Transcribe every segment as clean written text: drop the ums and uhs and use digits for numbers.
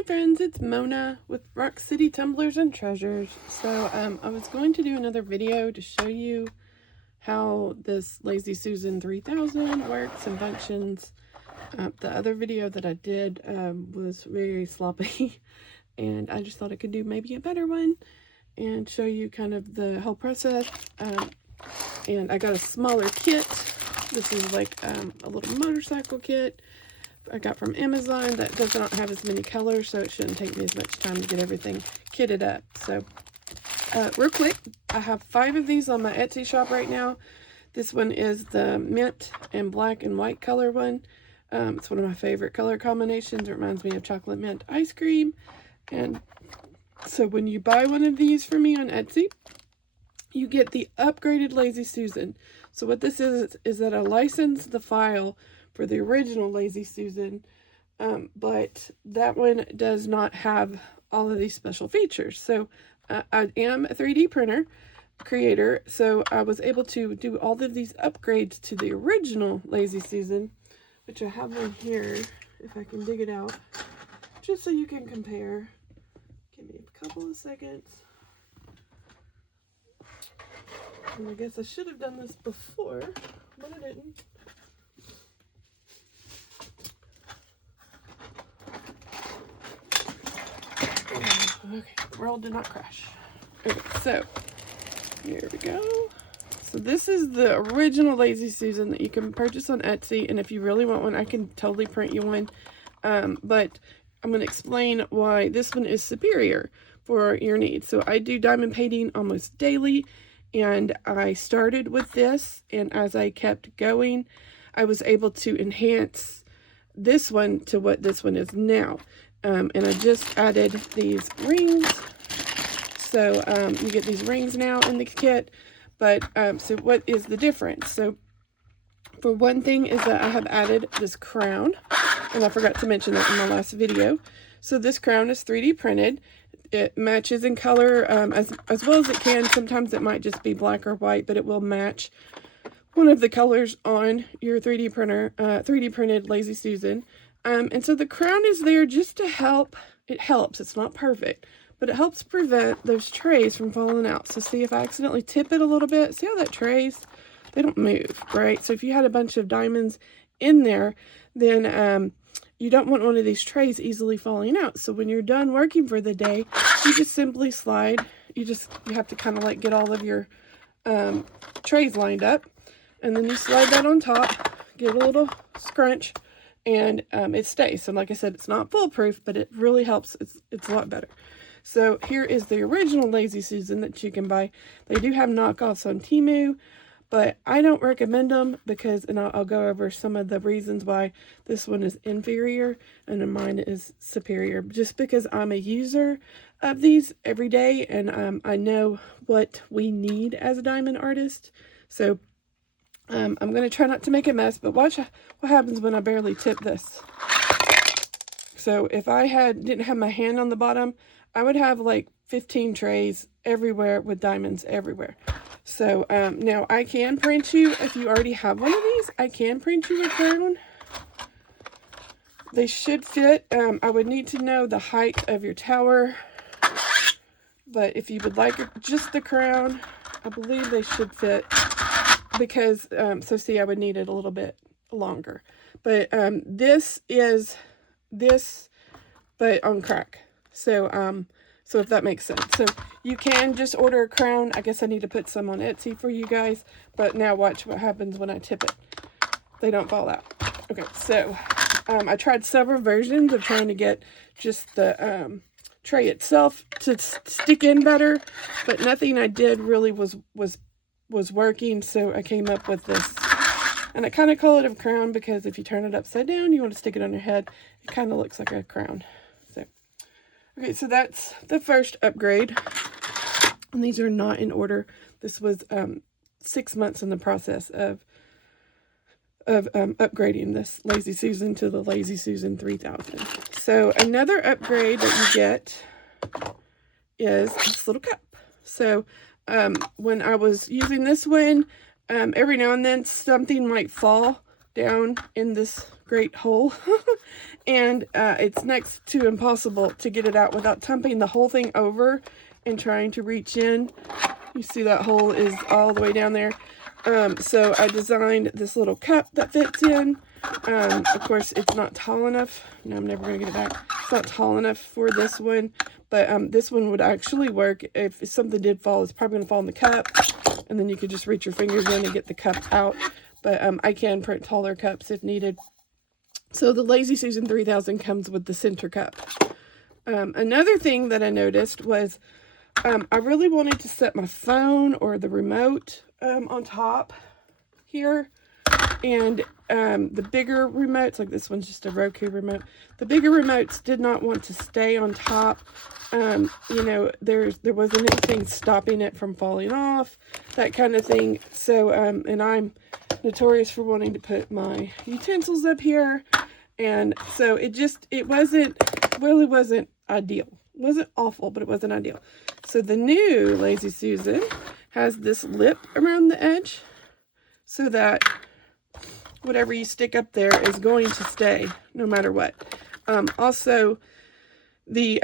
Hi friends, it's Mona with Rock City Tumblers and Treasures. So I was going to do another video to show you how this Lazy Susan 3000 works and functions. The other video that I did was very sloppy and I just thought I could do maybe a better one and show you kind of the whole process. And I got a smaller kit. This is like a little motorcycle kit I got from Amazon that does not have as many colors, so it shouldn't take me as much time to get everything kitted up. So real quick, I have 5 of these on my Etsy shop right now. This one is the mint and black and white color one. It's one of my favorite color combinations. It reminds me of chocolate mint ice cream. And so when you buy one of these from me on Etsy, you get the upgraded Lazy Susan. So what this is that I license the file for the original Lazy Susan, but that one does not have all of these special features. So I am a 3D printer creator, so I was able to do all of these upgrades to the original Lazy Susan, which I have one here, if I can dig it out, just so you can compare. Give me a couple of seconds. And I guess I should have done this before, but I didn't. Okay, the world did not crash. Okay, so here we go. So this is the original Lazy Susan that you can purchase on Etsy, and if you really want one, I can totally print you one. But I'm going to explain why this one is superior for your needs. So I do diamond painting almost daily, and I started with this, and as I kept going, I was able to enhance this one to what this one is now. And I just added these rings. So you get these rings now in the kit. But so what is the difference? So for one thing is that I have added this crown. And I forgot to mention that in my last video. So this crown is 3D printed. It matches in color as well as it can. Sometimes it might just be black or white, but it will match one of the colors on your 3D printer, 3D printed Lazy Susan. And so the crown is there just to help. It helps. It's not perfect, but it helps prevent those trays from falling out. So see, if I accidentally tip it a little bit, see how that trays, they don't move, right? So if you had a bunch of diamonds in there, then you don't want one of these trays easily falling out. So when you're done working for the day, you just simply slide. You have to kind of like get all of your trays lined up, and then you slide that on top, give it a little scrunch, and it stays. So like I said, it's not foolproof, but it really helps. It's a lot better. So here is the original Lazy Susan that you can buy. They do have knockoffs on Temu, but I don't recommend them because, and I'll go over some of the reasons why this one is inferior and then mine is superior, just because I'm a user of these every day, and I know what we need as a diamond artist. So I'm going to try not to make a mess, but watch what happens when I barely tip this. So if I didn't have my hand on the bottom, I would have like 15 trays everywhere with diamonds everywhere. So now I can print you, if you already have one of these, I can print you a crown. They should fit. I would need to know the height of your tower. But if you would like just the crown, I believe they should fit. Because, so see, I would need it a little bit longer. But this is this, but on crack. So, so if that makes sense. So you can just order a crown. I guess I need to put some on Etsy for you guys. But now watch what happens when I tip it. They don't fall out. Okay, so I tried several versions of trying to get just the tray itself to stick in better. But nothing I did really was working, so I came up with this. And I kind of call it a crown because if you turn it upside down, you want to stick it on your head, it kind of looks like a crown. So okay, so that's the first upgrade, and these are not in order. This was 6 months in the process of upgrading this Lazy Susan to the Lazy Susan 3000. So another upgrade that you get is this little cup. So when I was using this one, every now and then something might fall down in this great hole. And it's next to impossible to get it out without tumping the whole thing over and trying to reach in. You see that hole is all the way down there. So I designed this little cup that fits in. Of course, it's not tall enough. No, I'm never going to get it back. It's not tall enough for this one. But this one would actually work. If something did fall, it's probably going to fall in the cup. And then you could just reach your fingers in and get the cup out. But I can print taller cups if needed. So the Lazy Susan 3000 comes with the center cup. Another thing that I noticed was I really wanted to set my phone or the remote on top here. And the bigger remotes, like this one's just a Roku remote, the bigger remotes did not want to stay on top. You know, there wasn't anything stopping it from falling off, that kind of thing. So, and I'm notorious for wanting to put my utensils up here. And so it really wasn't ideal. It wasn't awful, but it wasn't ideal. So the new Lazy Susan has this lip around the edge so that whatever you stick up there is going to stay no matter what. Also, the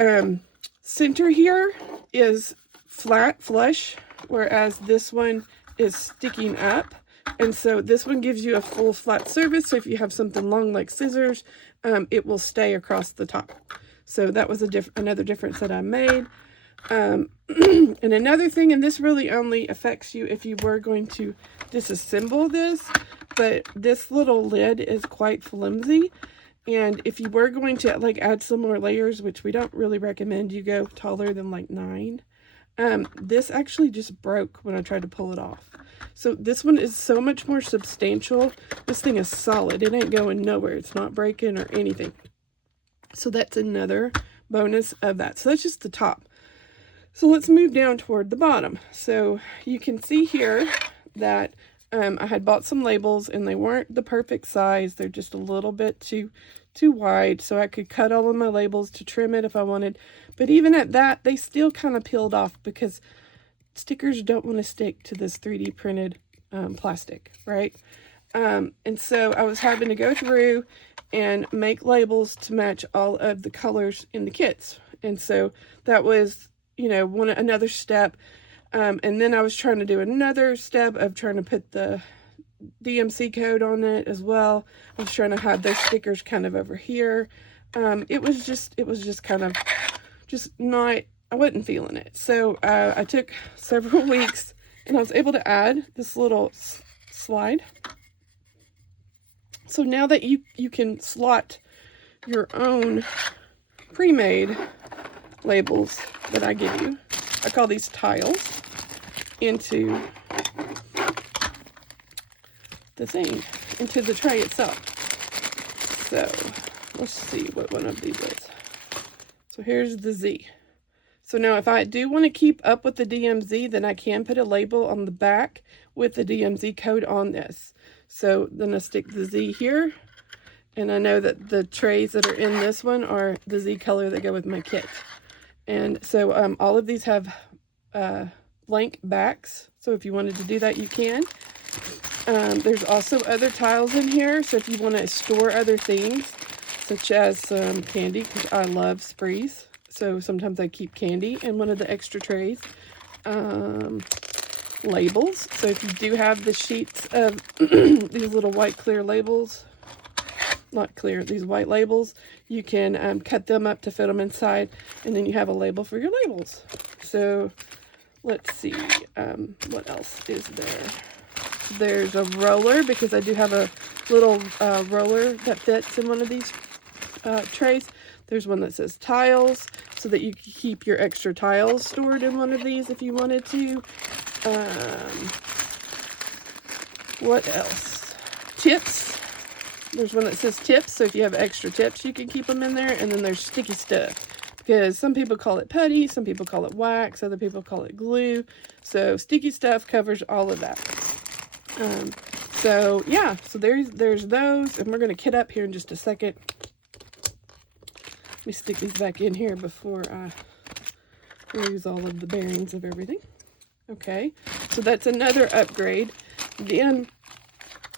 center here is flat, flush, whereas this one is sticking up. And so this one gives you a full flat surface. So if you have something long like scissors, it will stay across the top. So that was another difference that I made. And another thing, and this really only affects you if you were going to disassemble this, but this little lid is quite flimsy. And if you were going to like add some more layers, which we don't really recommend you go taller than like 9, this actually just broke when I tried to pull it off. So this one is so much more substantial. This thing is solid. It ain't going nowhere. It's not breaking or anything. So that's another bonus of that. So that's just the top. So let's move down toward the bottom. So you can see here that I had bought some labels and they weren't the perfect size. They're just a little bit too wide. So I could cut all of my labels to trim it if I wanted. But even at that, they still kind of peeled off because stickers don't want to stick to this 3D printed plastic, right? And so I was having to go through and make labels to match all of the colors in the kits. And so that was, you know, another step. And then I was trying to do another step of trying to put the DMC code on it as well. I was trying to hide those stickers kind of over here. It was just kind of not, I wasn't feeling it. So I took several weeks and I was able to add this little slide. So now that you can slot your own pre-made labels that I give you, I call these tiles, into the thing, into the tray itself. So let's see what one of these is. So here's the Z. So now if I do want to keep up with the DMZ, then I can put a label on the back with the DMZ code on this. So then I stick the Z here. And I know that the trays that are in this one are the Z color that go with my kit. And so all of these have blank backs. So if you wanted to do that, you can. There's also other tiles in here. So if you want to store other things, such as some candy, because I love sprees. So sometimes I keep candy in one of the extra trays. Labels. So if you do have the sheets of these little white clear labels, not clear, these white labels, you can cut them up to fit them inside, and then you have a label for your labels. So let's see, what else is there? There's a roller, because I do have a little roller that fits in one of these trays. There's one that says tiles, so that you can keep your extra tiles stored in one of these if you wanted to. What else? Tips. There's one that says tips, so if you have extra tips, you can keep them in there. And then there's sticky stuff, because some people call it putty, some people call it wax, other people call it glue. So sticky stuff covers all of that. So yeah, so there's those, and we're going to kit up here in just a second. Let me stick these back in here before I lose all of the bearings of everything. Okay, so that's another upgrade. Then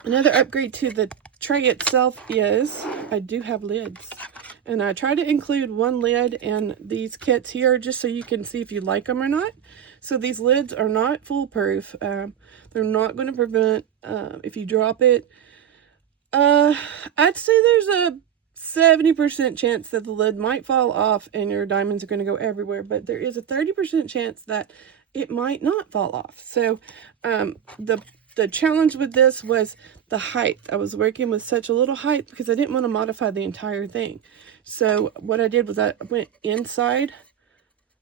another upgrade to the tray itself is, I do have lids. And I try to include one lid in these kits here just so you can see if you like them or not. So these lids are not foolproof. They're not going to prevent if you drop it. I'd say there's a 70% chance that the lid might fall off and your diamonds are going to go everywhere. But there is a 30% chance that it might not fall off. So the challenge with this was the height. I was working with such a little height because I didn't want to modify the entire thing. So what I did was I went inside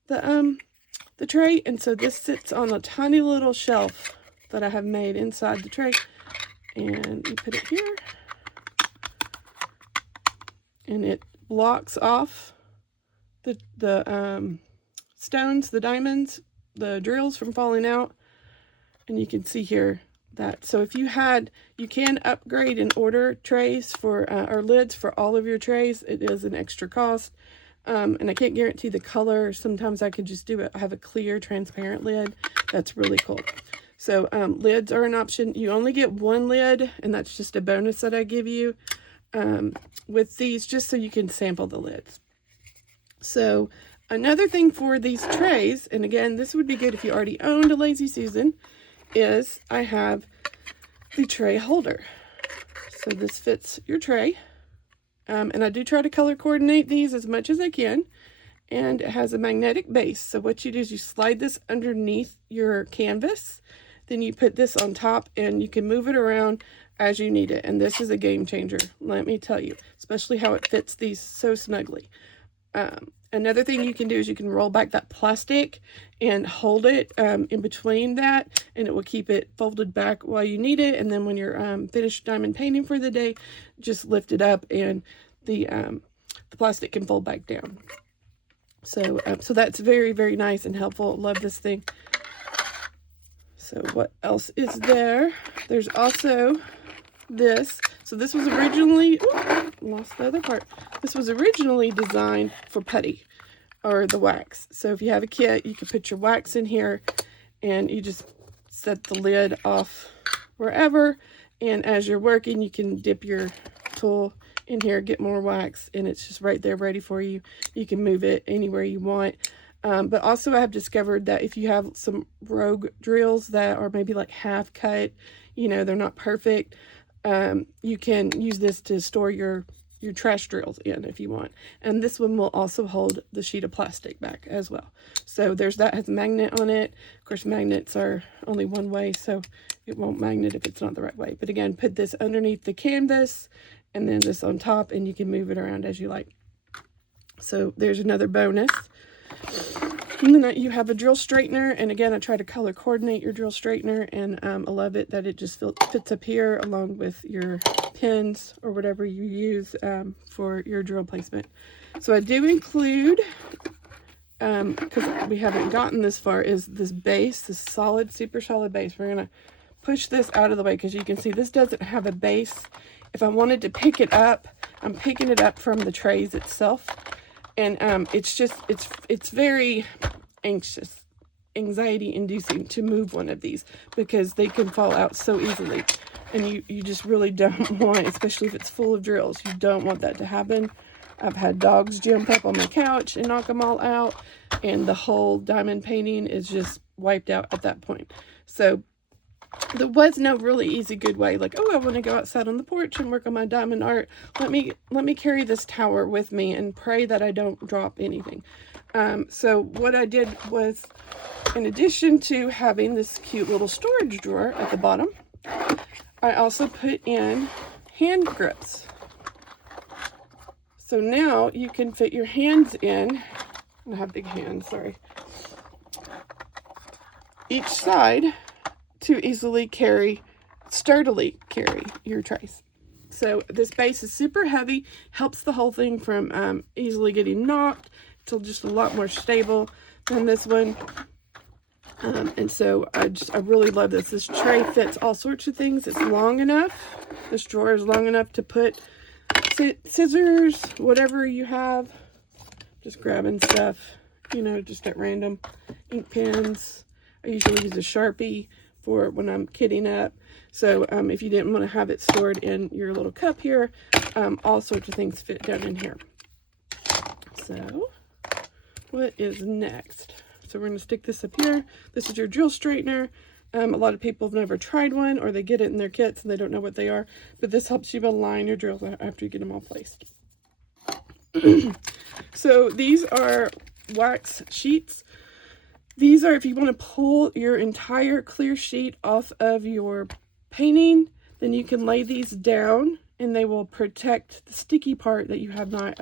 the tray, and so this sits on a tiny little shelf that I have made inside the tray. And you put it here, and it blocks off the stones, the diamonds, the drills from falling out. And you can see here that, so if you can upgrade and order trays for or lids for all of your trays. It is an extra cost, and I can't guarantee the color. Sometimes I could just do it. I have a clear transparent lid that's really cool. So lids are an option. You only get one lid, and that's just a bonus that I give you with these, just so you can sample the lids. So another thing for these trays, and again, this would be good if you already owned a Lazy Susan, is I have the tray holder. So this fits your tray. And I do try to color coordinate these as much as I can. And it has a magnetic base. So what you do is you slide this underneath your canvas. Then you put this on top, and you can move it around as you need it. And this is a game changer, let me tell you, especially how it fits these so snugly. Another thing you can do is you can roll back that plastic and hold it in between that, and it will keep it folded back while you need it. And then when you're finished diamond painting for the day, just lift it up, and the plastic can fold back down. So that's very, very nice and helpful. Love this thing. So what else is there? There's also this. So this was originally, lost the other part. This was originally designed for putty, or the wax. So if you have a kit, you can put your wax in here, and you just set the lid off wherever. And as you're working, you can dip your tool in here, get more wax, and it's just right there ready for you. You can move it anywhere you want. But also I have discovered that if you have some rogue drills that are maybe like half cut, they're not perfect, you can use this to store your trash drills in if you want. And this one will also hold the sheet of plastic back as well. So there's that, has a magnet on it. Of course, magnets are only one way, so it won't magnet if it's not the right way. But again, put this underneath the canvas, and then this on top, and you can move it around as you like. So there's another bonus. And then you have a drill straightener, and again, I try to color coordinate your drill straightener, and I love it that it just fits up here along with your pins or whatever you use for your drill placement. So I do include, because we haven't gotten this far, is this base, this solid, super solid base. We're going to push this out of the way because you can see this doesn't have a base. If I wanted to pick it up, I'm picking it up from the trays itself. And it's very anxiety inducing to move one of these, because they can fall out so easily. And you just really don't want, especially if it's full of drills, you don't want that to happen. I've had dogs jump up on my couch and knock them all out, and the whole diamond painting is just wiped out at that point. So there was no really easy good way, like, oh, I want to go outside on the porch and work on my diamond art. Let me carry this tower with me and pray that I don't drop anything. So what I did was, in addition to having this cute little storage drawer at the bottom, I also put in hand grips. So now you can fit your hands in. I have big hands, sorry. Each side, to easily sturdily carry your trays. So this base is super heavy, helps the whole thing from easily getting knocked. It's just a lot more stable than this one. And so I really love this. This tray fits all sorts of things. It's long enough. This drawer is long enough to put scissors, whatever you have. Just grabbing stuff, just at random. Ink pens. I usually use a Sharpie for when I'm kitting up. So if you didn't want to have it stored in your little cup here, all sorts of things fit down in here. So what is next? So we're going to stick this up here. This is your drill straightener. A lot of people have never tried one, or they get it in their kits and they don't know what they are, but this helps you align your drills after you get them all placed. So these are wax sheets. These are if you want to pull your entire clear sheet off of your painting, then you can lay these down and they will protect the sticky part that you have not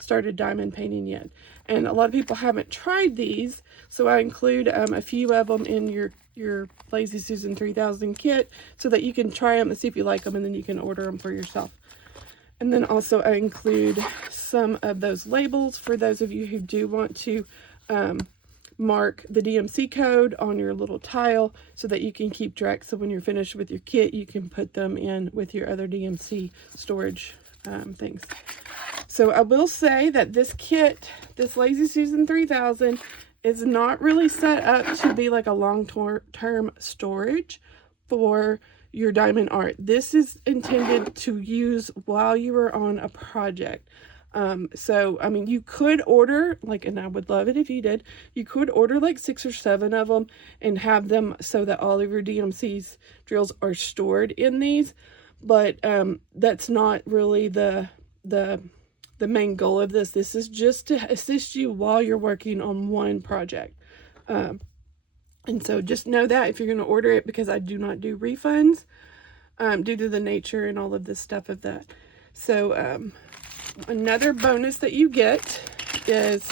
started diamond painting yet. And a lot of people haven't tried these, so I include a few of them in your Lazy Susan 3000 kit so that you can try them and see if you like them, and then you can order them for yourself. And then also I include some of those labels for those of you who do want to mark the DMC code on your little tile so that you can keep track. So when you're finished with your kit, you can put them in with your other DMC storage things. So I will say that this kit, this Lazy Susan 3000, is not really set up to be like a long-term storage for your diamond art. This is intended to use while you are on a project. So, I mean, you could order, like, and I would love it if you did, you could order like 6 or 7 of them and have them so that all of your DMC's drills are stored in these. But that's not really the main goal of this. This is just to assist you while you're working on one project. And so just know that if you're going to order it, because I do not do refunds due to the nature and all of this stuff of that. So another bonus that you get is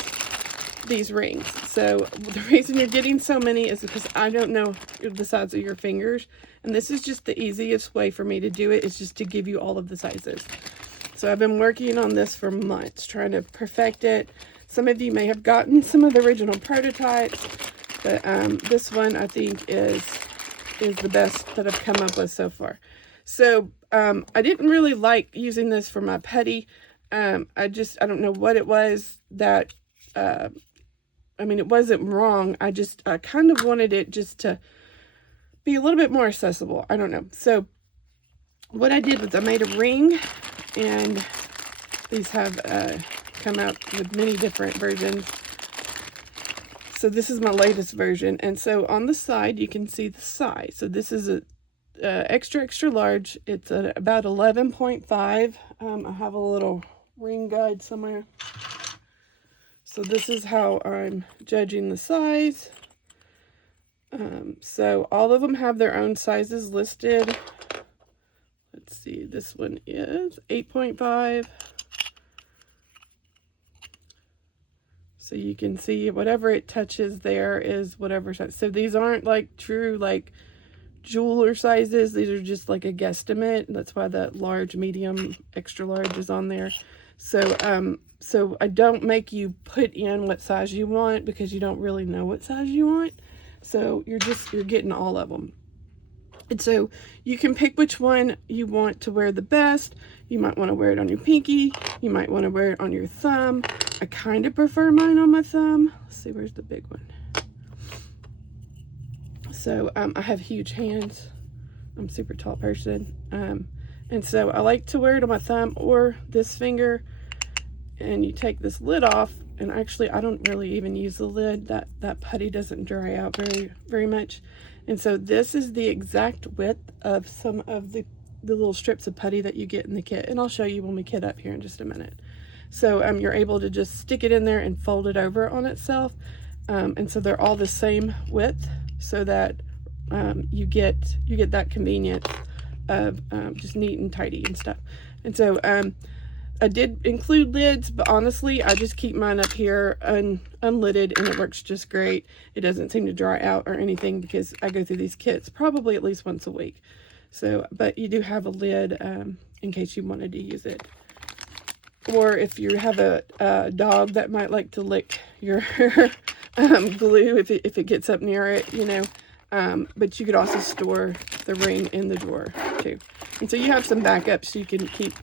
these rings. So the reason you're getting so many is because I don't know the size of your fingers. And this is just the easiest way for me to do it, is just to give you all of the sizes. So I've been working on this for months, trying to perfect it. Some of you may have gotten some of the original prototypes, but this one I think is the best that I've come up with so far. So I didn't really like using this for my putty. I don't know what it was that, I mean, it wasn't wrong. I kind of wanted it just to be a little bit more accessible. I don't know. So what I did was I made a ring, and these have come out with many different versions. So this is my latest version. And so on the side, you can see the size. So this is a extra large. It's about 11.5. I have a little ring guide somewhere. So this is how I'm judging the size. So all of them have their own sizes listed. Let's see, this one is 8.5. So you can see whatever it touches there is whatever size. So these aren't like true like jeweler sizes. These are just like a guesstimate. That's why the large, medium, extra large is on there. So so I don't make you put in what size you want, because you don't really know what size you want. So you're getting all of them. And so you can pick which one you want to wear the best. You might want to wear it on your pinky. You might want to wear it on your thumb. I kind of prefer mine on my thumb. Let's see, where's the big one? So I have huge hands. I'm a super tall person. And so I like to wear it on my thumb or this finger. And you take this lid off. And actually, I don't really even use the lid. That putty doesn't dry out very much. And so this is the exact width of some of the little strips of putty that you get in the kit. And I'll show you when we kit up here in just a minute. So you're able to just stick it in there and fold it over on itself. And so they're all the same width, so that you get that convenience of just neat and tidy and stuff. And so I did include lids, but honestly, I just keep mine up here unlidded, and it works just great. It doesn't seem to dry out or anything, because I go through these kits probably at least once a week. So, but you do have a lid in case you wanted to use it. Or if you have a dog that might like to lick your glue if it gets up near it, you know. But you could also store the ring in the drawer too. And so you have some backups you can keep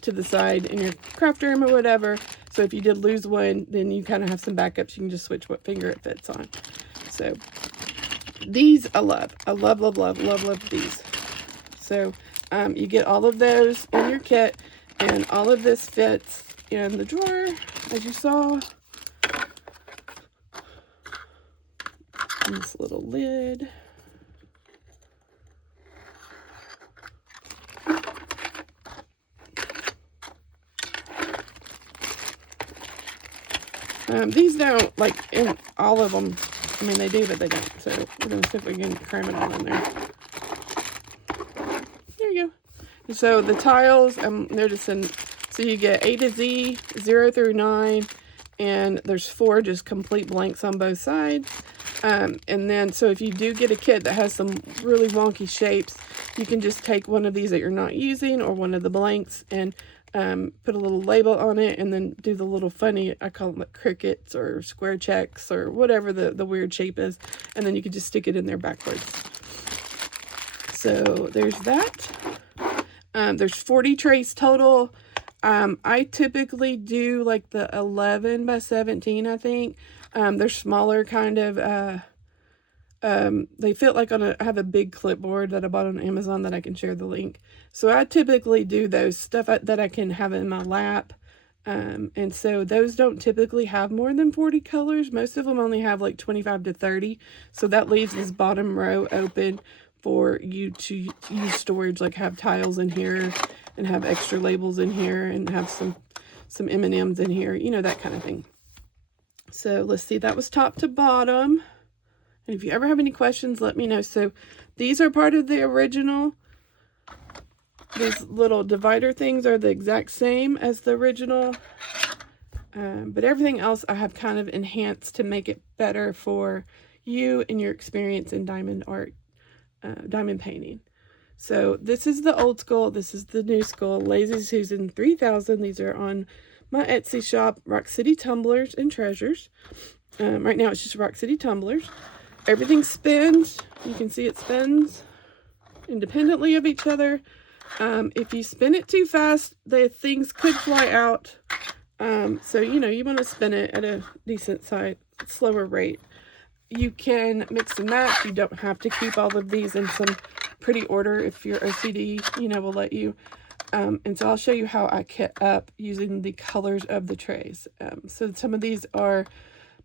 to the side in your craft room or whatever. So if you did lose one, then you kind of have some backups. You can just switch what finger it fits on. So These I love. I love, love, love, love, love these. So you get all of those in your kit, and all of this fits in the drawer, as you saw. And this little lid. These don't, like, in all of them, I mean, they do, but they don't. So we're going to see if we can cram it all in there. There you go. So the tiles, they're just in, so you get A to Z, 0 through 9, and there's 4 just complete blanks on both sides. And then, so if you do get a kit that has some really wonky shapes, you can just take one of these that you're not using, or one of the blanks, and put a little label on it, and then do the little funny, I call them like crickets or square checks or whatever the weird shape is, and then you can just stick it in there backwards. So there's that. There's 40 trays total. I typically do like the 11 by 17, I think. They're smaller, kind of, they fit like on I have a big clipboard that I bought on Amazon that I can share the link. So I typically do those stuff that I can have in my lap. And so those don't typically have more than 40 colors. Most of them only have like 25 to 30. So that leaves this bottom row open for you to use storage, like have tiles in here and have extra labels in here and have some M&Ms in here, you know, that kind of thing. So let's see, that was top to bottom. And if you ever have any questions, let me know. So these are part of the original. These little divider things are the exact same as the original. But everything else I have kind of enhanced to make it better for you and your experience in diamond art, diamond painting. So this is the old school. This is the new school. Lazy Susan 3000. These are on my Etsy shop, Rock City Tumblers and Treasures. Right now it's just Rock City Tumblers. Everything spins. You can see it spins independently of each other. If you spin it too fast, the things could fly out. So, you know, you want to spin it at a decent size, slower rate. You can mix and match. You don't have to keep all of these in some pretty order if your OCD, you know, will let you. And so I'll show you how I kit up using the colors of the trays. So some of these are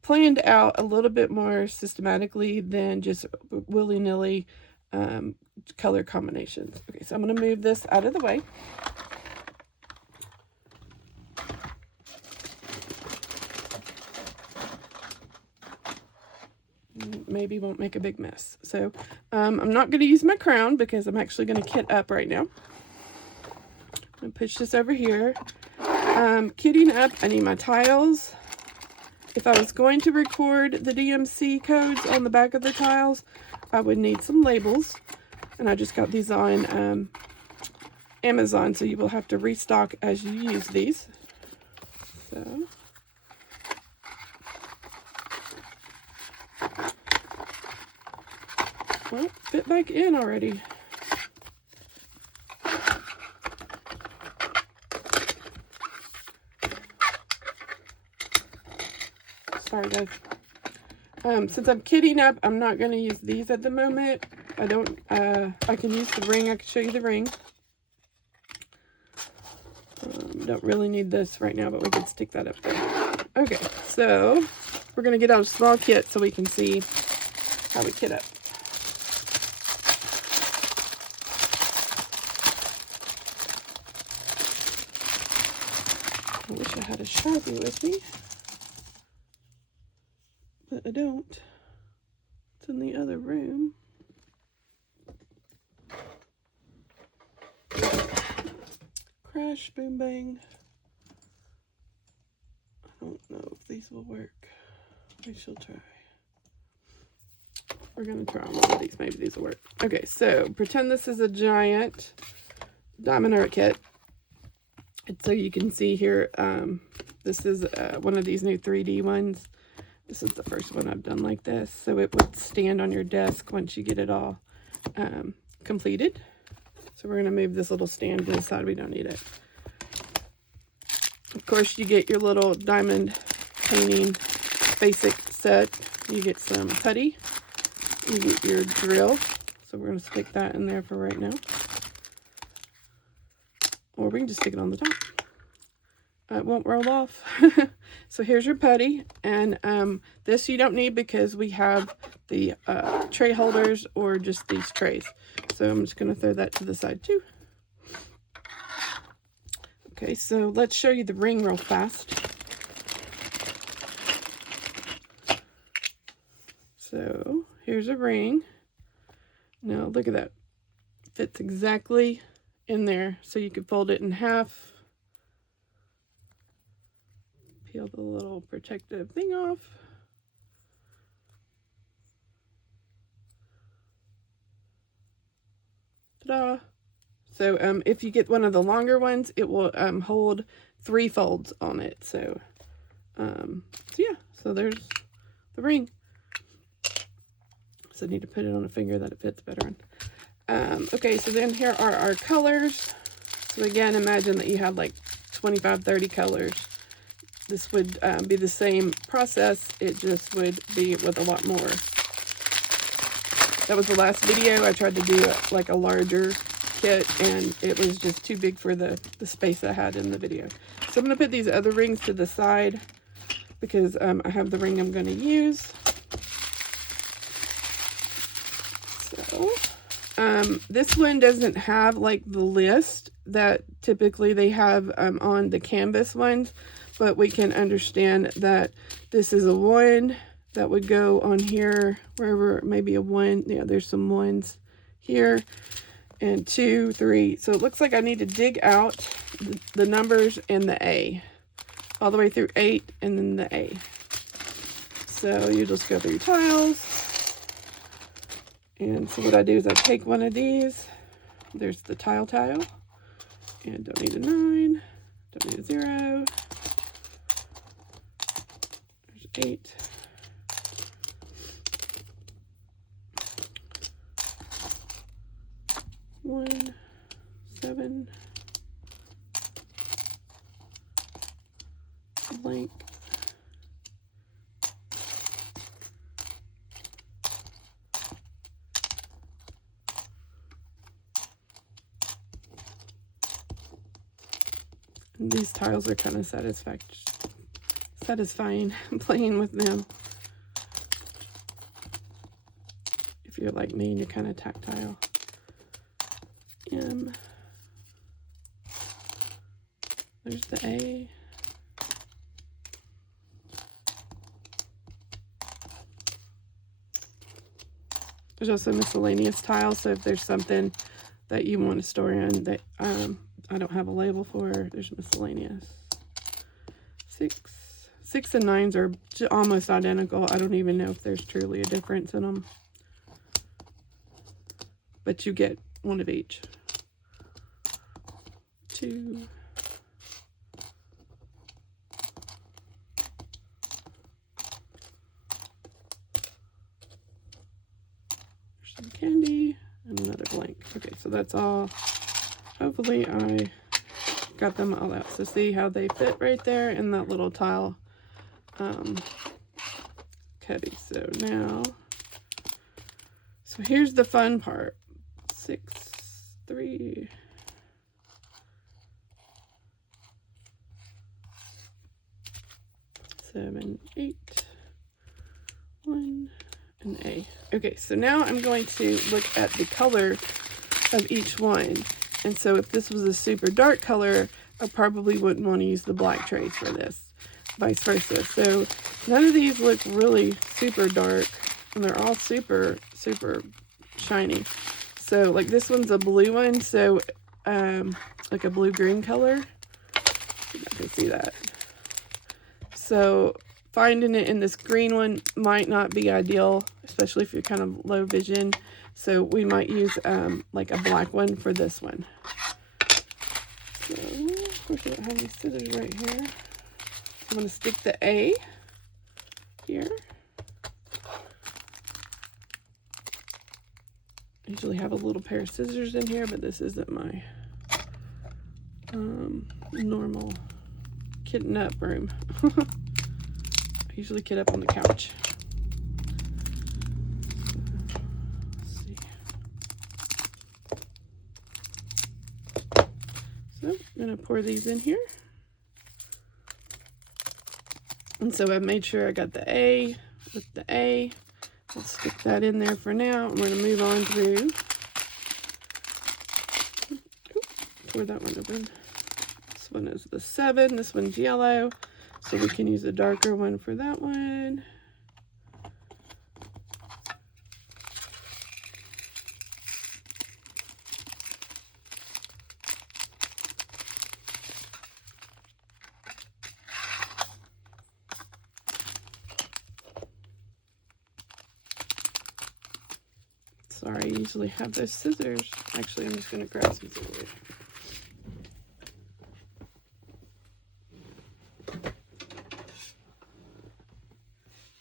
planned out a little bit more systematically than just willy-nilly color combinations. Okay, so I'm going to move this out of the way. Maybe won't make a big mess. So I'm not going to use my crown because I'm actually going to kit up right now. I'm going to push this over here. Kitting up, I need my tiles. If I was going to record the DMC codes on the back of the tiles, I would need some labels. And I just got these on Amazon, so you will have to restock as you use these. So, well, fit back in already. Sorry, guys. Since I'm kitting up, I'm not going to use these at the moment. I can use the ring. I can show you the ring. Don't really need this right now, but we can stick that up there. Okay, so we're going to get out a small kit so we can see how we kit up. I wish I had a Sharpie with me. But I don't. It's in the other room. Crash, boom, bang. I don't know if these will work. We shall try. We're going to try one of these. Maybe these will work. Okay, so pretend this is a giant diamond art kit. And so you can see here, this is one of these new 3D ones. This is the first one I've done like this. So it would stand on your desk once you get it all completed. So we're going to move this little stand to the side. We don't need it. Of course, you get your little diamond painting basic set. You get some putty. You get your drill. So we're going to stick that in there for right now. Or we can just stick it on the top. It won't roll off. So here's your putty. And this you don't need because we have the tray holders or just these trays. So I'm just going to throw that to the side too. Okay, so let's show you the ring real fast. So here's a ring. Now look at that. Fits exactly in there. So you could fold it in half. Peel the little protective thing off. Ta-da! So if you get one of the longer ones, it will hold 3 folds on it. So, yeah, so there's the ring. So I need to put it on a finger that it fits better on. Okay, so then here are our colors. So again, imagine that you had like 25, 30 colors. This would be the same process. It just would be with a lot more. That was the last video. I tried to do like a larger kit and it was just too big for the space I had in the video. So I'm going to put these other rings to the side because I have the ring I'm going to use. So this one doesn't have like the list that typically they have on the canvas ones, but we can understand that this is a 1 that would go on here, wherever, maybe a 1. Yeah, there's some 1s here, and 2, 3. So it looks like I need to dig out the numbers and the A, all the way through 8, and then the A. So you just go through your tiles. And so what I do is I take one of these. There's the tile, and don't need a 9, don't need a 0. There's 8. 1, 7, blank, and these tiles are kind of satisfying playing with them. If you're like me and you're kind of tactile. There's the A. There's also miscellaneous tiles, so if there's something that you want to store in that I don't have a label for, there's miscellaneous. 6 and 9s are almost identical. I don't even know if there's truly a difference in them. But you get one of each. 2. There's some candy and another blank. Okay, so that's all. Hopefully I got them all out. So see how they fit right there in that little tile cubby. So now, so here's the fun part. 6, 3, 7, 8, 1, and A. Okay, so now I'm going to look at the color of each one. And so if this was a super dark color, I probably wouldn't want to use the black trays for this, vice versa. So none of these look really super dark, and they're all super, super shiny. So like this one's a blue one, so like a blue-green color. You can see that. So finding it in this green one might not be ideal, especially if you're kind of low vision. So we might use like a black one for this one. So of course I don't have these scissors right here. I'm going to stick the A here. I usually have a little pair of scissors in here, but this isn't my normal kitten up room. I usually kit up on the couch. gonna pour these in here. And so I made sure I got the A with the A. Let's stick that in there for now. I'm gonna move on through. Pour that one open. This one is the 7. This one's yellow. So we can use a darker one for that one. Sorry, I usually have those scissors. Actually, I'm just going to grab some scissors.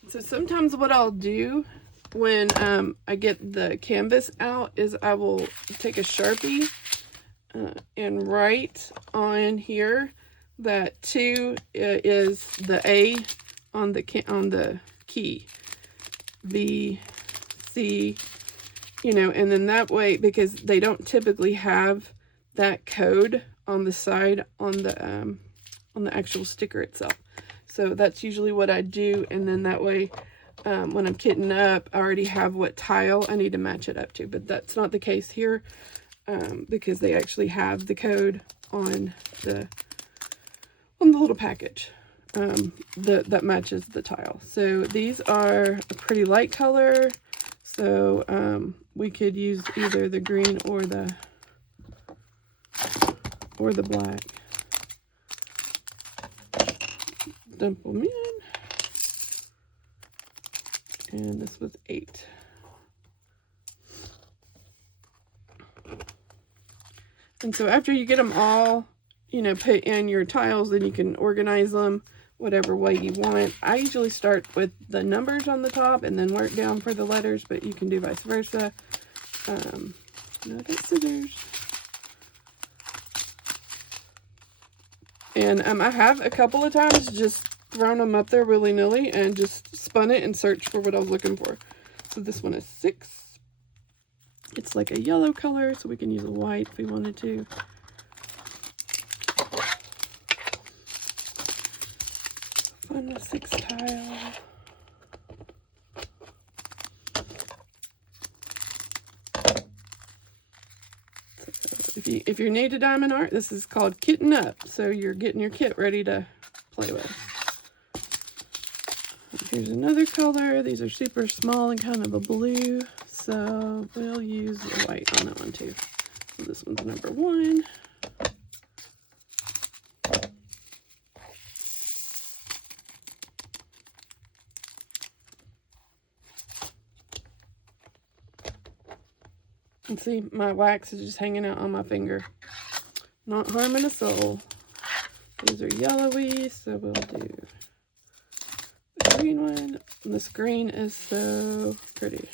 So sometimes what I'll do when I get the canvas out is I will take a Sharpie and write on here that 2 is the A on the key. B, C, you know, and then that way, because they don't typically have that code on the side on the actual sticker itself. So that's usually what I do, and then that way when I'm kitting up, I already have what tile I need to match it up to. But that's not the case here because they actually have the code on the little package that matches the tile. So these are a pretty light color. So we could use either the green or the black. Dump them in. And this was 8. And so after you get them all, you know, put in your tiles, then you can organize them whatever way you want. I usually start with the numbers on the top and then work down for the letters, but you can do vice versa. No, I got scissors. And I have a couple of times just thrown them up there willy-nilly and just spun it and searched for what I was looking for. So this one is 6. It's like a yellow color, so we can use a white if we wanted to. Find the 6 tile. If you're new to diamond art, this is called kitting up. So you're getting your kit ready to play with. Here's another color. These are super small and kind of a blue. So we'll use the white on that one too. So this one's number 1. And see, my wax is just hanging out on my finger. Not harming a soul. These are yellowy, so we'll do the green one. And this green is so pretty.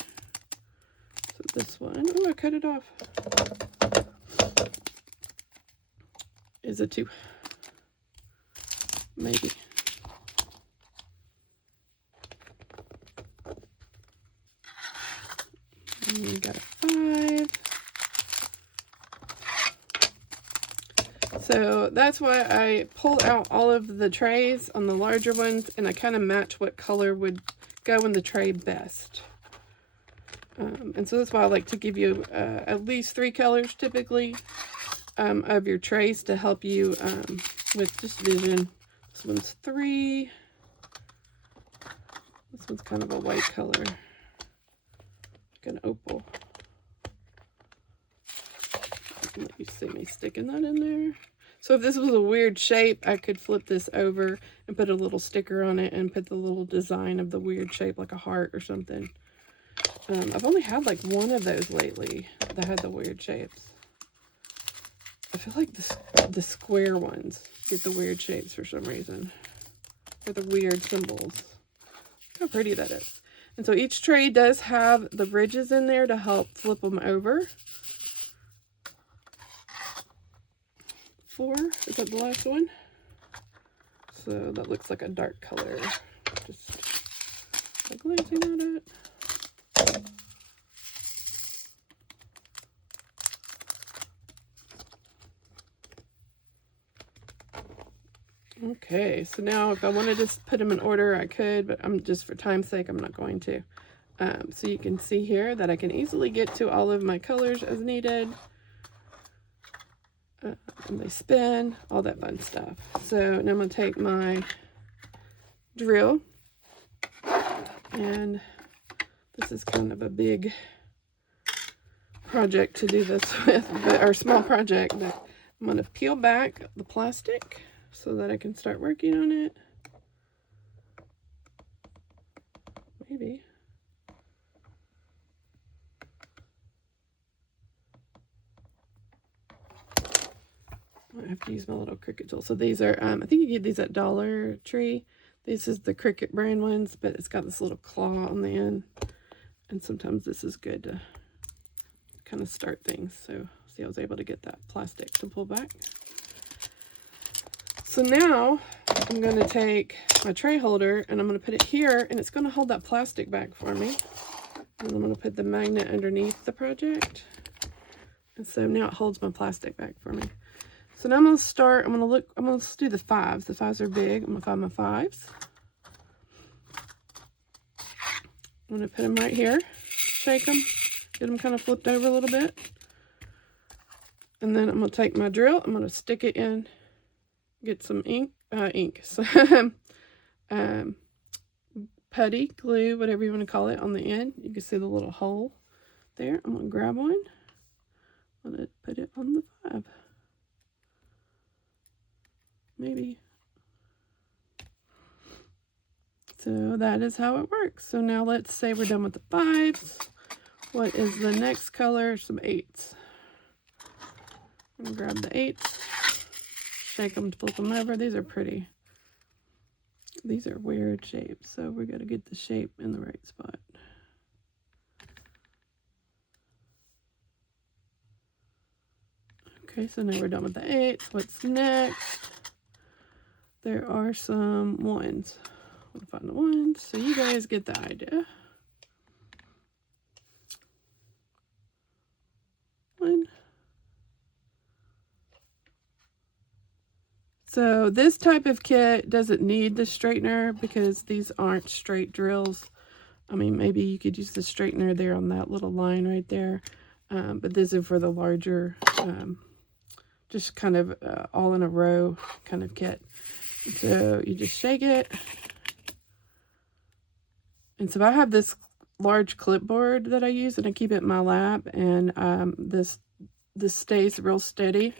So this one, oh, I cut it off, is a 2. Maybe. And we got a 5. So that's why I pulled out all of the trays on the larger ones, and I kind of match what color would go in the tray best. And so that's why I like to give you at least 3 colors typically of your trays to help you with just vision. This one's 3. This one's kind of a white color, like an opal. Let you see me sticking that in there. So if this was a weird shape, I could flip this over and put a little sticker on it and put the little design of the weird shape, like a heart or something. I've only had like one of those lately that had the weird shapes. I feel like the square ones get the weird shapes for some reason, or the weird symbols. Look how pretty that is. And so each tray does have the ridges in there to help flip them over. 4, is that the last one? So that looks like a dark color. Just glancing at it. Okay, so now if I wanted to put them in order, I could, but I'm just for time's sake, I'm not going to. So you can see here that I can easily get to all of my colors as needed. And they spin, all that fun stuff. So now I'm going to take my drill, and this is kind of a big project to do this with, or small project, but I'm going to peel back the plastic so that I can start working on it. Maybe. I have to use my little Cricut tool. So these are, I think you get these at Dollar Tree. This is the Cricut brand ones, but it's got this little claw on the end. And sometimes this is good to kind of start things. So see, I was able to get that plastic to pull back. So now I'm going to take my tray holder and I'm going to put it here, and it's going to hold that plastic back for me. And I'm going to put the magnet underneath the project. And so now it holds my plastic back for me. So now I'm going to start, I'm going to do the fives. The fives are big. I'm going to find my fives. I'm going to put them right here, shake them, get them kind of flipped over a little bit. And then I'm going to take my drill, I'm going to stick it in, get some some putty, glue, whatever you want to call it, on the end. You can see the little hole there. I'm going to grab one. I'm going to put it on the 5. Maybe. So that is how it works. So now let's say we're done with the 5s. What is the next color? Some 8s. I'm going to grab the 8s. Shake them to flip them over. These are pretty. These are weird shapes. So we got to get the shape in the right spot. Okay, so now we're done with the 8s. What's next? There are some 1s. I'll find the 1s so you guys get the idea. 1. So this type of kit doesn't need the straightener because these aren't straight drills. I mean, maybe you could use the straightener there on that little line right there. But these are for the larger, just kind of all in a row kind of kit. So you just shake it. And so I have this large clipboard that I use, and I keep it in my lap, and this stays real steady.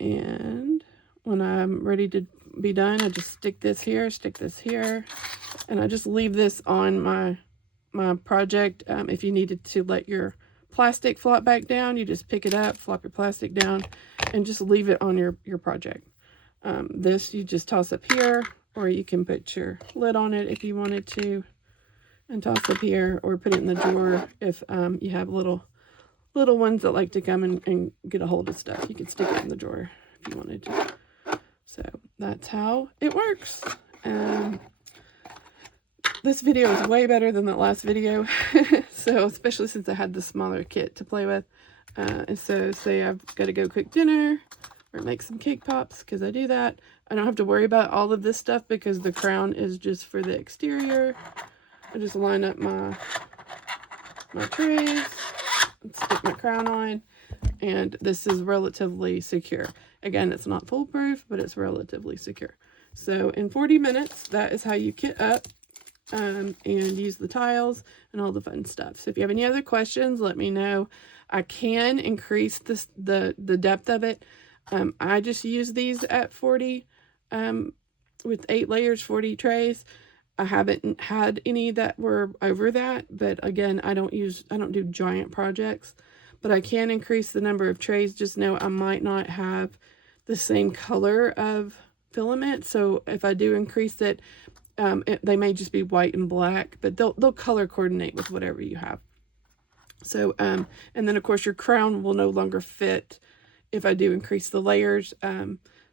And when I'm ready to be done, I just stick this here, and I just leave this on my project. If you needed to let your plastic flop back down, you just pick it up, flop your plastic down, and just leave it on your project. This you just toss up here, or you can put your lid on it if you wanted to, and toss up here, or put it in the drawer if you have little ones that like to come and get a hold of stuff. You can stick it in the drawer if you wanted to. So that's how it works. This video is way better than that last video. So especially since I had the smaller kit to play with. And so say I've got to go cook dinner or make some cake pops, because I do that. I don't have to worry about all of this stuff because the crown is just for the exterior. I just line up my trays and stick my crown on, and this is relatively secure. Again, it's not foolproof, but it's relatively secure. So in 40 minutes, that is how you kit up and use the tiles and all the fun stuff. So if you have any other questions, let me know. I can increase the depth of it. I just use these at 40 with 8 layers, 40 trays. I haven't had any that were over that, but again, I don't do giant projects, but I can increase the number of trays. Just know I might not have the same color of filament, so if I do increase it, they may just be white and black, but they'll color coordinate with whatever you have. So and then of course your crown will no longer fit if I do increase the layers.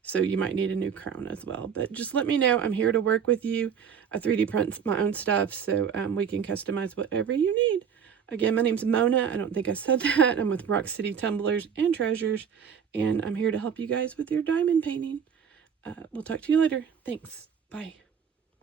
So you might need a new crown as well. But just let me know. I'm here to work with you. I 3D print my own stuff, so we can customize whatever you need. Again, my name's Mona. I don't think I said that. I'm with Rock City Tumblers and Treasures, and I'm here to help you guys with your diamond painting. We'll talk to you later. Thanks. Bye.